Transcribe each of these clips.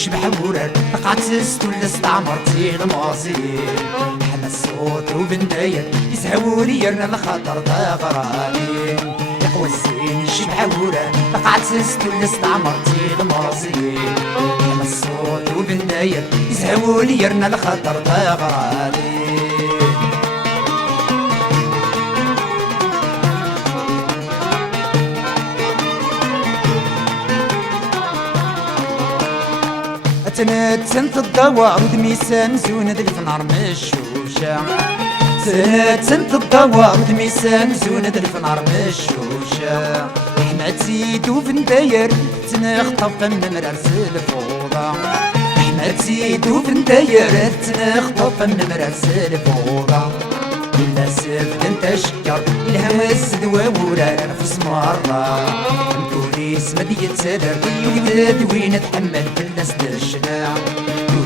يشبح ورر قعدت ولا استعمرتي المصير حنا الصوت وبنداير يسهولي يرنا الخطر دا غرالي يقوى الزين يشبح ورر قعدت ولا استعمرتي المصير حنا الصوت وبنداير يسهولي يرنا الخطر دا غرالي تنت الضوار ودميسان زوند الفنار مشوشة تنت الضوار ودميسان زوند الفنار مشوشة احمد سيدو فنداير تنخطف من مرارس الفوضى احمد سيدو فنداير تنخطف من مرارس الفوضى ولا سبت انت شكر الهوس دواورا نفس مرة البوليس ما يتسدر يولد وين اتحمل بالناس الشناع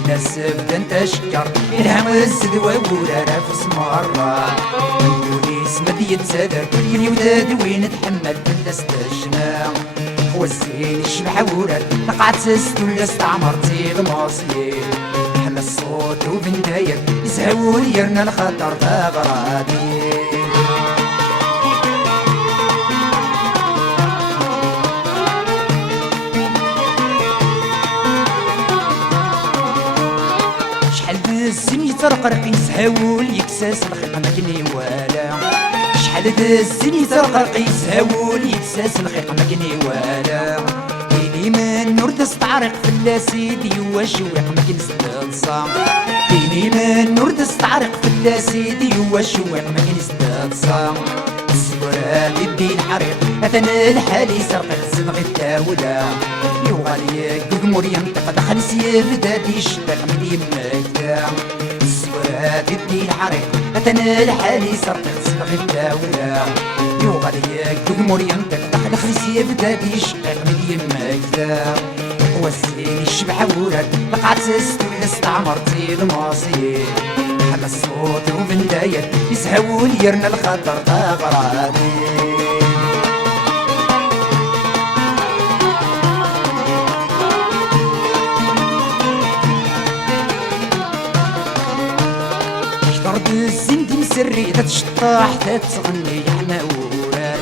ولا سبت انت شكر الهوس دواورا نفس مرة البوليس ما يتسدر يولد وين اتحمل بالناس الشناع والزين يشبح ورد قعدت سست ولا استعمرتي المصير حل الصوت وبنداير يسهول يرنا الخطر دا غرادي شحال بالزين يترقرق يسهول يكساس الخيط ما كني والا شحال بالزين يترقرق يسهول يكساس الخيط ما كني والا كيني من نور تستعرق في اللاسيد يواشوق ما كنستقصى كيني من نور تستعرق في اللاسيد يواشوق ما كنستقصى السكرات يدي الحريق أثنى الحال يسرق الصدغ الداولة يوغالي قمر ينطق دخل سيف دادي يشتاق من يمك السكرات يدي الحريق أثنى الحال يسرق الصدغ الداولة يوغالي قمر ينطق دخل سيف دادي يشتاق من يمك والزين يشبح ورد قعدت سست ولا استعمرتي المصير حل الصوت وبنداير يسهول يرنا الخطر دا غرادي اشترد الزين دي مسري تتشطاح تتغني حنا وراد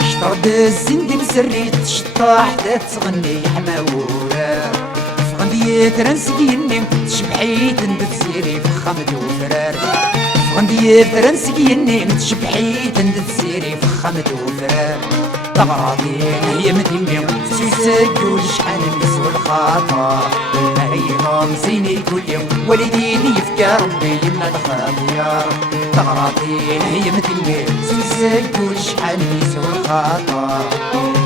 اشترد الزين دي مسري تتشطاح تتغني حنا وراد غندي ترنسكيني تشبحي تندت سيري في خمد وفرار غندي ترنسكيني تشبحي تندت سيري في خمد وفرار تغراضي هي مدينة سوسك وشحال نسوى الخطا هيهم زيني كل يوم والدي يفكر ربي يمنا الخطيار تغراضي هي مدينة سوسك وشحال نسوى الخطا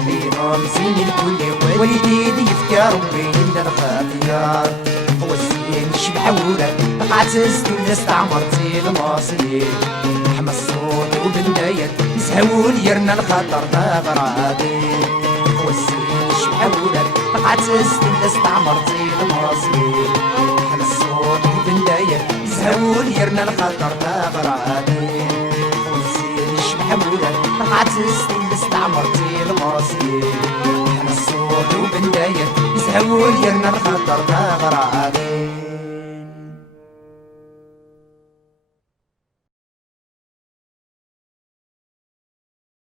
هيهم زيني كل يوم والدي يفكر ربي يمنا الخطيار والزين يشبح ورد قعدت سست ولا استعمرتي المصير حمى الصوت وبنداير يسهول يرنا الخطر دا غرادي والزين يشبح ورد قعدت سست ولا استعمرتي المصير حمى الصوت وبنداير يسهول يرنا الخطر دا غرادي والزين يشبح ورد قعدت سست ولا استعمرتي المصير حمى الصوت وبنداير يسهول يرنا الخطر دا غرادي